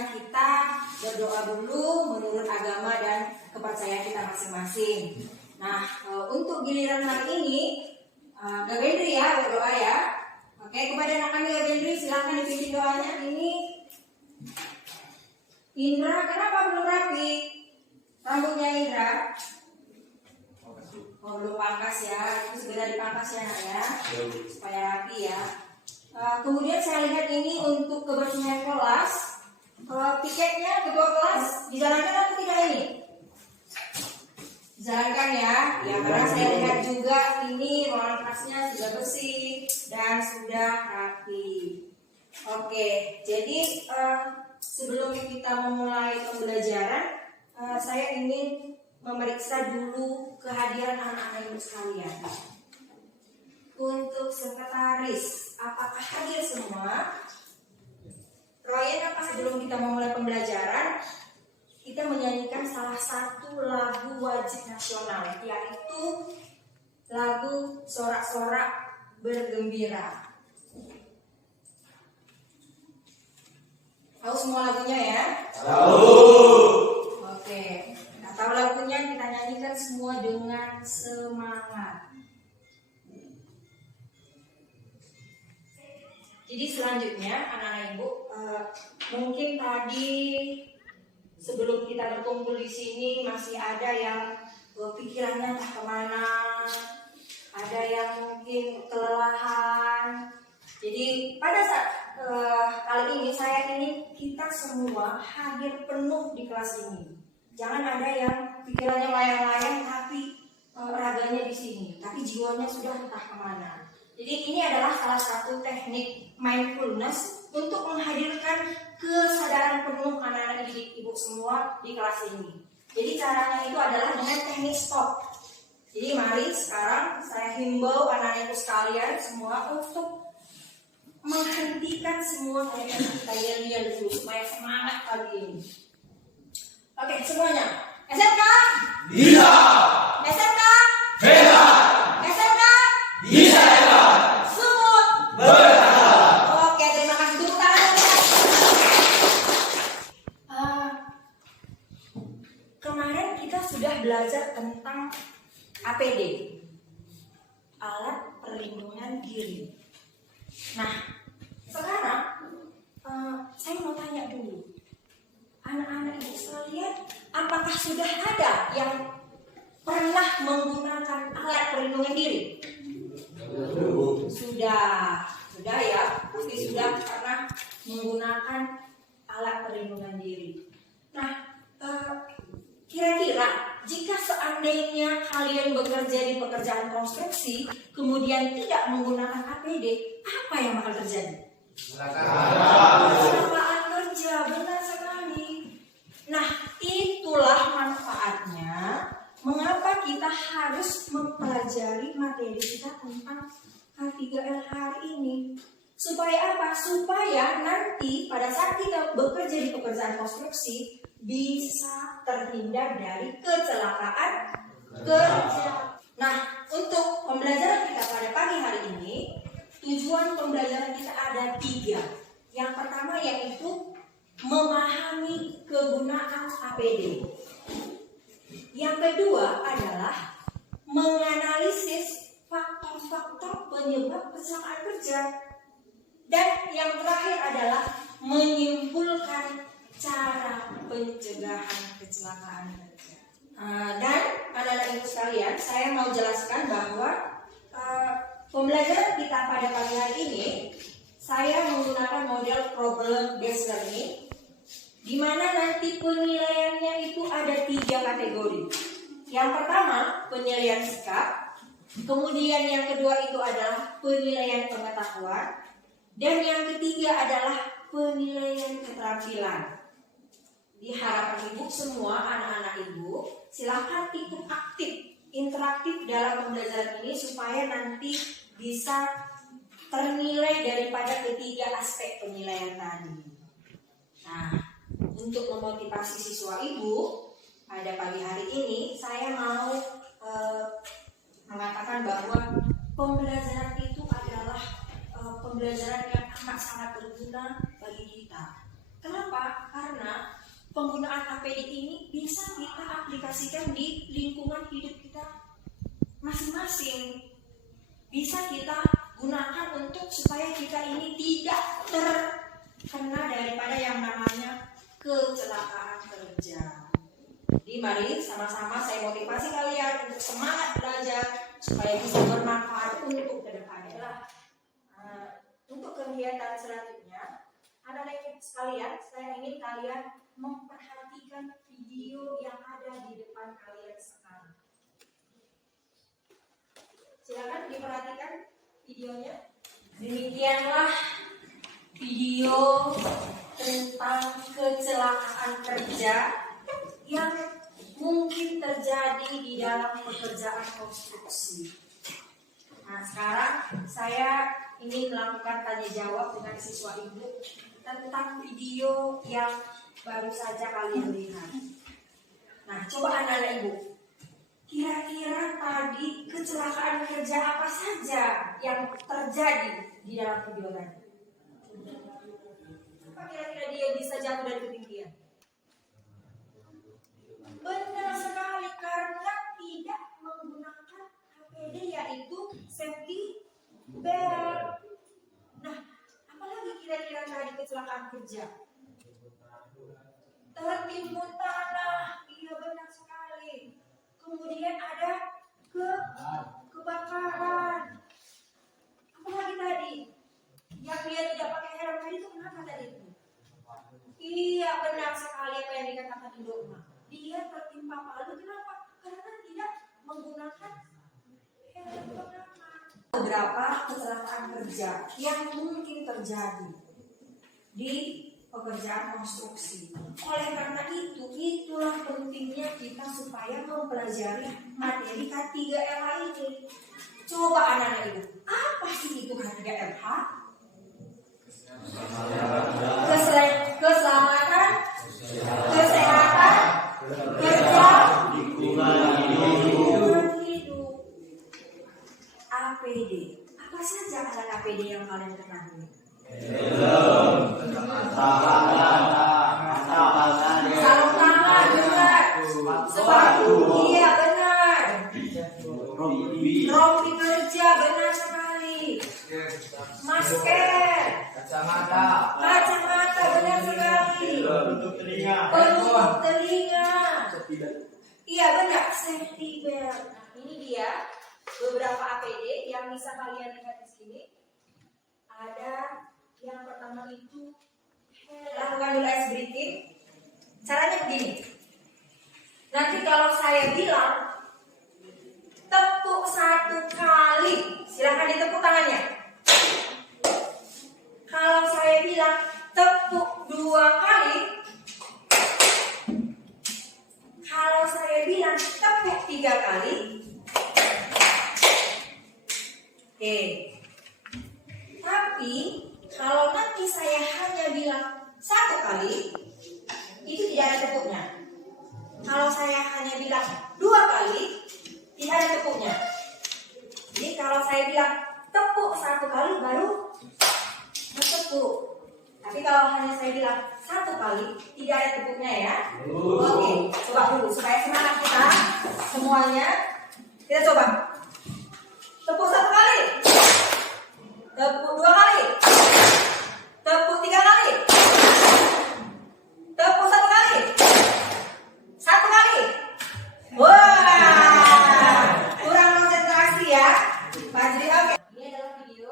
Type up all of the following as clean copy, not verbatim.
sekarang kita berdoa dulu menurut agama dan kepercayaan kita masing-masing. Nah, untuk giliran hari ini, Kak Gendri ya berdoa ya. Oke, kepada anak kami Kak Gendri, silahkan dipimpin doanya. Ini Indra, kenapa belum rapi? Rambutnya Indra? Oh, belum pangkas ya, itu segera dipangkas ya nak ya, supaya rapi ya. Kemudian saya lihat ini untuk kebersihan kelas, piketnya kedua kelas dijalankan atau tidak ini? Dijalankan ya, ya karena saya lihat juga ini ruangan kelasnya sudah bersih dan sudah rapi. Oke, jadi sebelum kita memulai pembelajaran, saya ingin memeriksa dulu kehadiran anak-anak ibu sekalian. Untuk sekretaris, apakah hadir semua? Royan, apa sebelum kita memulai pembelajaran, kita menyanyikan salah satu lagu wajib nasional, yaitu lagu Sorak-Sorak Bergembira. Tahu semua lagunya ya? Tahu. Oke. Nah, tahu lagunya, kita nyanyikan semua dengan semangat. Jadi selanjutnya anak-anak ibu, mungkin tadi sebelum kita berkumpul di sini masih ada yang pikirannya entah kemana, ada yang mungkin kelelahan. Jadi pada saat kali ini saya ingin kita semua hadir penuh di kelas ini. Jangan ada yang pikirannya layang-layang tapi raganya di sini, tapi jiwanya sudah entah kemana. Jadi ini adalah salah satu teknik mindfulness untuk menghadirkan kesadaran penuh anak-anak didik ibu semua di kelas ini. Jadi caranya itu adalah dengan teknik stop. Jadi mari sekarang saya himbau anak-anak ibu sekalian semua untuk menghentikan semua kegiatan kita yel-yel dulu supaya semangat pagi ini. Oke, semuanya. SMK? Bisa. SMK? Hebat. SMK? Bisa hebat. Sumut? Berkata. Oke, terima kasih. Tepuk tangan. Kemarin kita sudah belajar tentang APD, alat perlindungan diri. Nah, sekarang saya mau tanya dulu, anak-anak ibu sekalian, apakah sudah ada yang pernah menggunakan alat perlindungan diri? Sudah ya, pasti sudah pernah menggunakan alat perlindungan diri. Nah, kira-kira jika seandainya kalian bekerja di pekerjaan konstruksi, kemudian tidak menggunakan APD, apa yang bakal terjadi? Kecelakaan kerja, benar sekali. Nah, itulah manfaatnya mengapa kita harus mempelajari materi kita tentang K3L hari ini. Supaya apa? Supaya nanti pada saat kita bekerja di pekerjaan konstruksi bisa terhindar dari kecelakaan kerja. Nah, untuk pembelajaran kita pada pagi hari ini, tujuan pembelajaran kita ada 3. Yang pertama yaitu memahami kegunaan APD. Yang kedua adalah menganalisis faktor-faktor penyebab kecelakaan kerja. Dan yang terakhir adalah menyimpulkan cara pencegahan kecelakaan kerja. Dan anak-anak ibu sekalian, saya mau jelaskan bahwa pembelajaran kita pada pagi hari ini, saya menggunakan model problem based learning, di mana nanti penilaiannya itu ada 3 kategori. Yang pertama penilaian sikap, kemudian yang kedua itu adalah penilaian pengetahuan, dan yang ketiga adalah penilaian keterampilan. Diharapkan ibu semua, anak-anak ibu, silakan ikut aktif, interaktif dalam pembelajaran ini supaya nanti bisa ternilai daripada ketiga aspek penilaian tadi. Nah, untuk memotivasi siswa ibu pada pagi hari ini, saya mau mengatakan bahwa pembelajaran itu adalah pembelajaran yang amat sangat berguna bagi kita. Kenapa? Karena penggunaan APD ini bisa kita aplikasikan di lingkungan hidup kita masing-masing. Bisa kita gunakan untuk supaya kita ini tidak terkena daripada yang namanya kecelakaan kerja. Jadi mari sama-sama saya motivasi kalian untuk semangat belajar supaya bisa bermanfaat untuk kedepannya lah. Untuk kegiatan selanjutnya, anak-anak sekalian, saya ingin kalian memperhatikan video yang ada di depan kalian sekarang. Silakan diperhatikan videonya. Demikianlah video tentang kecelakaan kerja yang mungkin terjadi di dalam pekerjaan konstruksi. Nah, sekarang saya ingin melakukan tanya jawab dengan siswa ibu tentang video yang baru saja kalian lihat. Nah, coba anak-anak ibu, kira-kira tadi kecelakaan kerja apa saja yang terjadi di dalam video tadi? Apa kira-kira dia bisa jatuh dari ketinggian? Benar sekali, karena tidak menggunakan APD, yaitu safety belt. Nah, apalagi kira-kira tadi kecelakaan kerja? Tertimbun tanah, iya benar sekali. Kemudian ada kebakaran. Apalagi tadi? Yang dia tidak pakai helm tadi itu kenapa tadi itu? Iya benar sekali apa yang dikatakan Ibu Ma. Dia tertimpa palu, kenapa? Karena tidak menggunakan helm pengaman. Beberapa kecelakaan kerja yang mungkin terjadi di pekerjaan konstruksi. Oleh karena itu, itulah pentingnya kita supaya mempelajari materi K3LH ini. Coba anak-anak ibu, apa sih itu K3LH? Keselamatan, kesehatan, kerja, lingkungan hidup. APD. Apa saja alat APD yang kalian ketahui? Sarung tangan benar. Sepatu, iya benar. Rompi kerja benar sekali. Masker, kacamata benar sekali. Penutup telinga. Iya benar, safety belt. Nah, ini dia beberapa APD yang bisa kalian lihat di sini. Ada yang pertama itu lakukan dulu ice breathing. Caranya begini. Nanti kalau saya bilang tepuk 1 kali, silahkan ditepuk tangannya. Kalau saya bilang tepuk 2 kali, kalau saya bilang tepuk 3 kali, oke. Tapi kalau nanti saya hanya bilang 1 kali, itu tidak ada tepuknya. Kalau saya hanya bilang 2 kali, tidak ada tepuknya. Jadi kalau saya bilang tepuk 1 kali baru bertepuk. Tapi kalau hanya saya bilang 1 kali, tidak ada tepuknya ya. Oke, coba dulu supaya semangat kita semuanya. Kita coba. Tepuk 1 kali. Tepuk 2 kali. Tepuk 3 kali. Tepuk 1 kali. 1 kali. Wah, kurang konsentrasi ya. Fajri, oke. Ini adalah video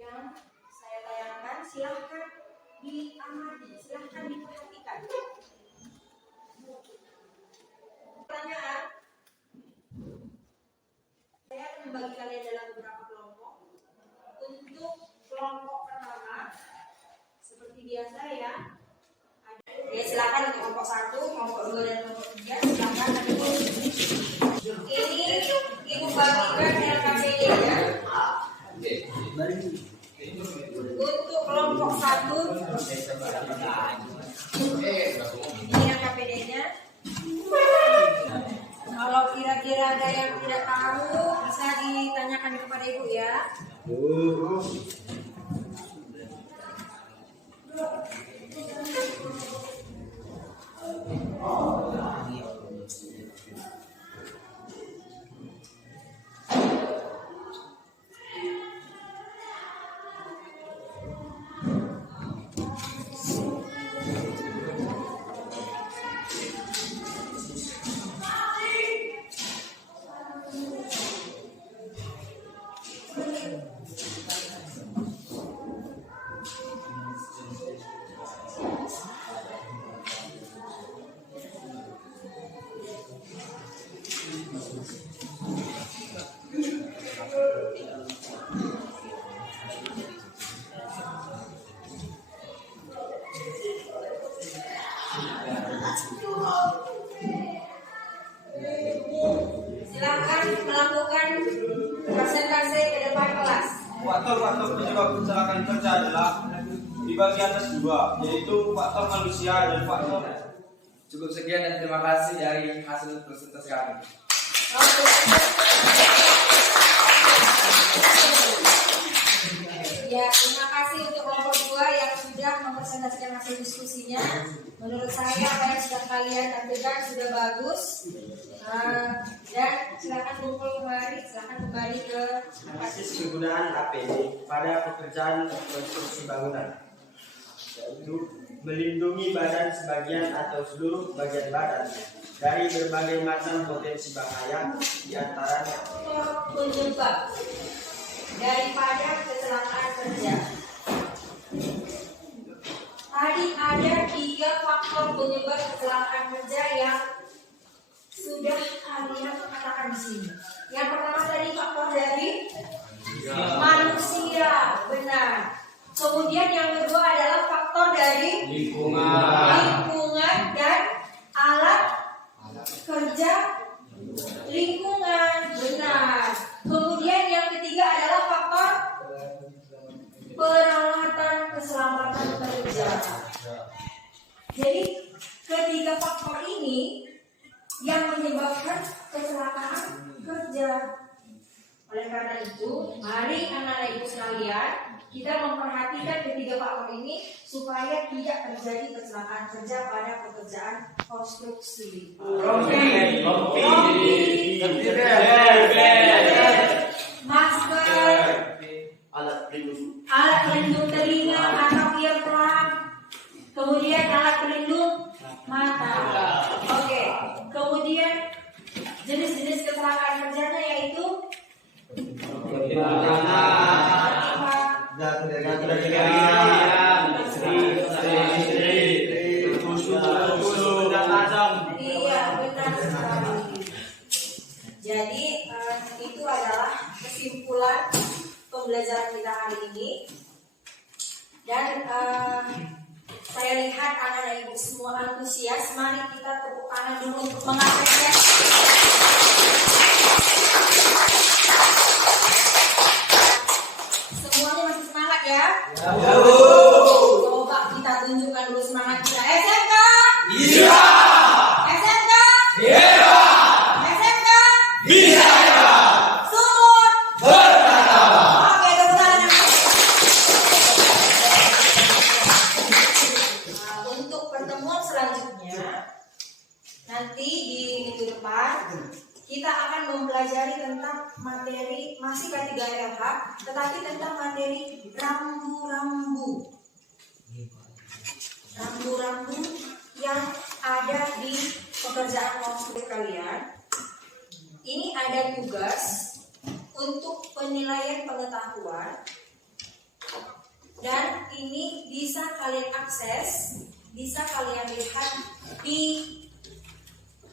yang saya tayangkan. Silahkan diamati, silahkan diperhatikan. Pertanyaan, saya akan membagi kalian dalam beberapa kelompok. Untuk kelompok pertama, seperti biasa ya. Ya silakan untuk kelompok 1, kelompok 2 dan kelompok 3 silakan ini ibu bagikan LKPD ya. Untuk kelompok 1 ini LKPD-nya. Kalau kira-kira ada yang tidak tahu bisa ditanyakan kepada ibu ya. Faktor-faktor penyebab kecelakaan kerja adalah dibagi atas dua, yaitu faktor manusia dan faktor. Cukup sekian dan terima kasih dari hasil presentasi kami. Ya, terima kasih untuk kelompok 2 yang sudah mempresentasikan hasil diskusinya. Menurut saya apa yang sudah kalian tampilkan sudah bagus. Dan silakan kumpul kembali, silakan kembali ke Analisis penggunaan APD pada pekerjaan konstruksi bangunan, yaitu melindungi badan sebagian atau seluruh bagian badan dari berbagai macam potensi bahaya, diantaranya faktor penyebab daripada kecelakaan kerja. Tadi ada 3 faktor penyebab kecelakaan kerja yang sudah kalian katakan di sini. Yang pertama tadi faktor dari manusia, benar. Kemudian yang kedua adalah faktor dari lingkungan dan alat kerja lingkungan, benar. Kemudian yang ketiga adalah faktor peralatan keselamatan kerja. Jadi ketiga faktor ini yang menyebabkan kecelakaan kerja. Oleh karena itu, mari anak-anak ibu sekalian, kita memperhatikan ketiga faktor ini supaya tidak terjadi kecelakaan kerja pada pekerjaan konstruksi. Masker, alat pelindung telinga atau earplug, kemudian alat pelindung mata. Oke, kemudian jenis-jenis kecelakaan kerjanya yaitu iya, benar sekali. Jadi itu adalah kesimpulan pembelajaran kita hari ini. Dan saya lihat anak-anak ibu semua antusias. Mari kita tepuk tangan dulu untuk mengapresiasi. Semuanya masih semangat ya? Coba kita tunjukkan dulu semangat kita. SMK? Iya. SMK? Iya. SMK? Bisa. Sumut? Berkata. Oke, tepuk tangan. Nah, untuk pertemuan selanjutnya nanti di minggu depan kita akan mempelajari tentang materi masih K3 LH, tetapi tentang materi rambu-rambu yang ada di pekerjaan konstruksi kalian. Ini ada tugas untuk penilaian pengetahuan, dan ini bisa kalian akses, bisa kalian lihat di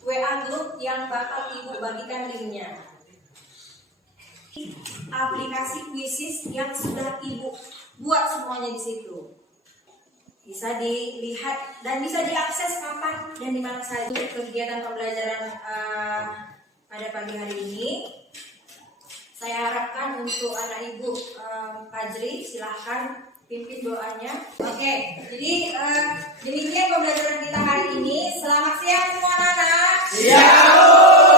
WA group yang bakal ibu bagikan linknya. Aplikasi Quizzes yang sudah ibu buat semuanya di situ. Bisa dilihat dan bisa diakses kapan dan di mana saja. Kegiatan pembelajaran pada pagi hari ini, saya harapkan untuk anak ibu Fajri silahkan pimpin doanya. Oke, jadi